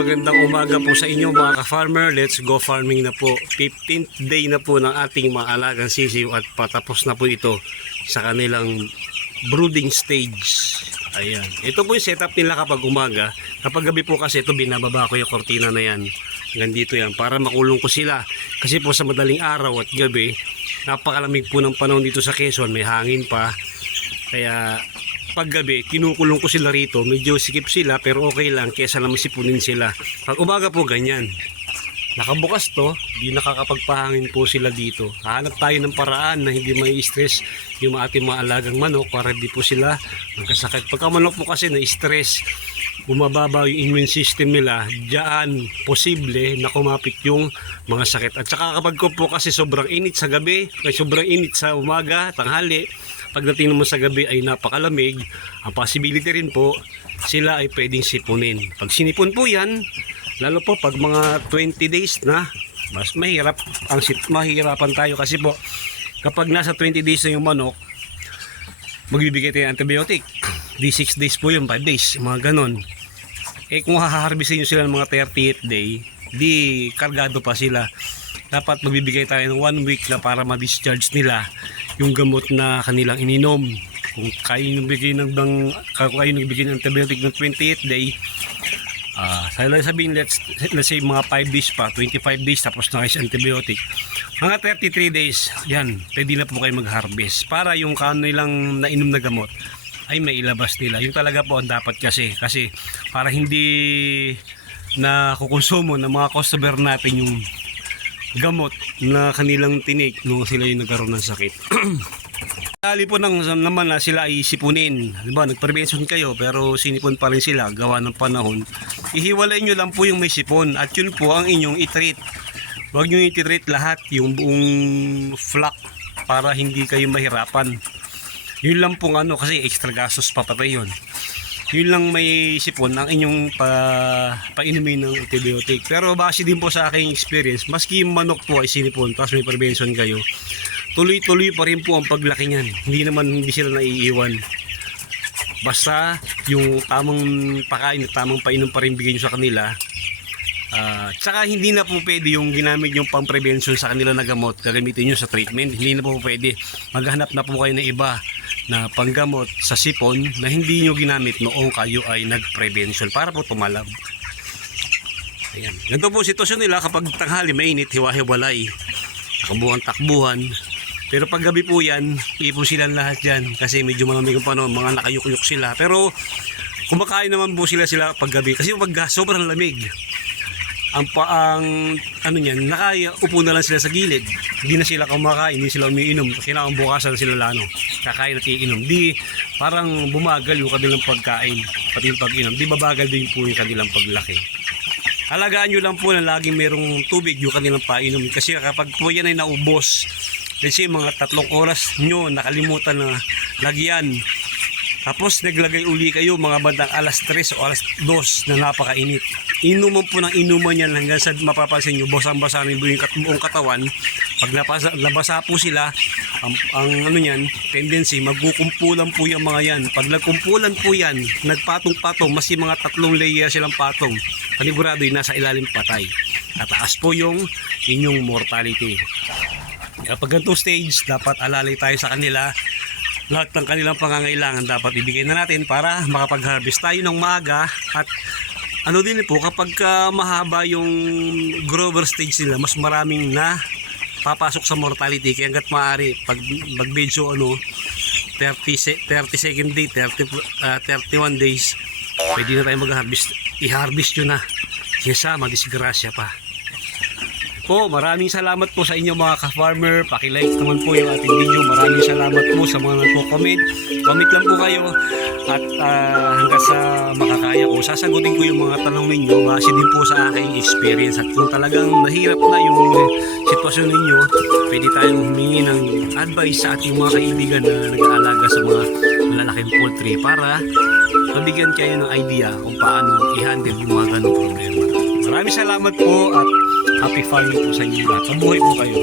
magandang umaga po sa inyo mga ka-farmer. Let's go farming na po. 15th day na po ng ating mga alagang sisiw at patapos na po ito sa kanilang brooding stage. Ayan. Ito po yung setup nila kapag umaga. Kapag gabi po kasi ito binababa ko yung kortina na yan. Hanggang dito yan para makulong ko sila. Kasi po sa madaling araw at gabi, napakalamig po ng panahon dito sa Quezon. May hangin pa. Kaya paggabi, kinukulong ko sila rito. Medyo sikip sila pero okay lang kesa naman sipunin sila. Pag umaga po ganyan. Nakabukas to, di nakakapagpahangin po sila dito. Hahanap tayo ng paraan na hindi may stress yung ating mga alagang manok para di po sila magkasakit. Pagka manok po kasi na-stress, bumababa yung immune system nila, diyan posible na kumapit yung mga sakit. At saka kapag po kasi sobrang init sa gabi, sobrang init sa umaga, tanghali, pagdating naman sa gabi ay napakalamig, ang possibility rin po sila ay pwedeng sipunin. Pag sinipon po yan, lalo po pag mga 20 days na, mas mahirapan tayo kasi po kapag nasa 20 days na yung manok, magbibigay tayo ng antibiotic. Di 6 days po yun, 5 days, mga ganon. Eh kung haharbisin nyo sila ng mga 38th day, di kargado pa sila. Dapat magbibigay tayo ng 1 week na para ma-discharge nila yung gamot na kanilang ininom. Kung kayo nagbigay ng antibiotic ng 28th day, sabihin let's say mga 5 days pa, 25 days tapos na kayo sa antibiotic, mga 33 days yan, pwede na po kayo mag-harvest para yung kanilang nainom na gamot ay mailabas nila. Yung talaga po ang dapat kasi para hindi na kukonsumo ng mga customer natin yung gamot na kanilang tinik nung sila yung nagkaroon ng sakit. Dali po naman na sila ay sipunin. Diba, nag-prevention kayo pero sinipon pa rin sila gawa ng panahon. Ihiwalay nyo lang po yung may sipon at yun po ang inyong i-treat. Huwag nyo i-treat lahat yung buong flock para hindi kayo mahirapan. Yun lang po kasi extra gastos pa patay yun. Yun lang may sipon ang inyong painumin ng antibiotic. Pero base din po sa aking experience, maski yung manok po ay sinipon tapos may prevention kayo, tuloy-tuloy pa rin po ang paglaki niyan. Hindi sila naiiwan. Basta yung tamang pakain at tamang painom pa rin bigay nyo sa kanila. Tsaka hindi na po pwede yung ginamit yung pang-prevention sa kanila na gamot, gagamitin nyo sa treatment. Hindi na po pwede. Maghanap na po kayo ng iba na panggamot sa sipon na hindi nyo ginamit noong kayo ay nag-prevention para po tumalab. Ayan. Ganito po sitwasyon nila kapag tanghali mainit, hiwa-hiwalay, takbuhan. Pero pag gabi po yan, ipon sila lahat dyan kasi medyo malamig ang panahon, mga nakayuk-yuk sila. Pero kumakain naman po sila pag gabi kasi pag sobrang lamig. Ang nakaupo na lang sila sa gilid. Hindi na sila kumakain, hindi sila umiinom. Kinakambukasan sila lano. Kakain at iinom. Di parang bumagal yung kanilang pagkain, pati yung pag-inom. Di babagal din po yung kanilang paglaki. Halagaan nyo lang po na laging merong tubig yung kanilang painom. Kasi kapag po yan ay naubos, let's say mga 3 oras nyo nakalimutan na lagyan, tapos naglagay uli kayo mga bandang alas 3 o alas 2 na napakainit, inuman po ng inuman yan hanggang sa mapapansin nyo basang-basa rin yung buong katawan. Pag nabasa po sila, ang tendency magkukumpulan po yung mga yan. Pag nagkumpulan po yan, nagpatong-patong, mas yung mga 3 layer silang patong, panigurado yung nasa ilalim patay. Tataas po yung inyong mortality. Kapag ganitong stage, dapat alalay tayo sa kanila. Lahat ng kanilang pangangailangan dapat ibigay na natin para makapag-harvest tayo ng maaga. At din po, kapag mahaba yung grower stage nila, mas maraming na papasok sa mortality. Kaya hanggat maaari, pag medyo 32nd day, 31 days, pwede na tayo mag-harvest. I-harvest nyo na kaysa madisgrasya pa. Maraming salamat po sa inyo mga ka-farmer. Paki-like naman po yung ating video. Maraming salamat po sa mga nagko-comment. Comment lang po kayo at hanggang sa makakaya ko, sasagutin ko yung mga tanong ninyo base din po sa aking experience. At kung talagang mahirap na yung sitwasyon ninyo, pwede tayong humingi ng advice sa ating mga kaibigan na nag-aalaga sa mga malalaking poultry para mabigyan kayo ng idea kung paano i-handle yung mga ganong problema. Maraming salamat po at happy farming po sa inyo lahat. Mabuhay po kayo.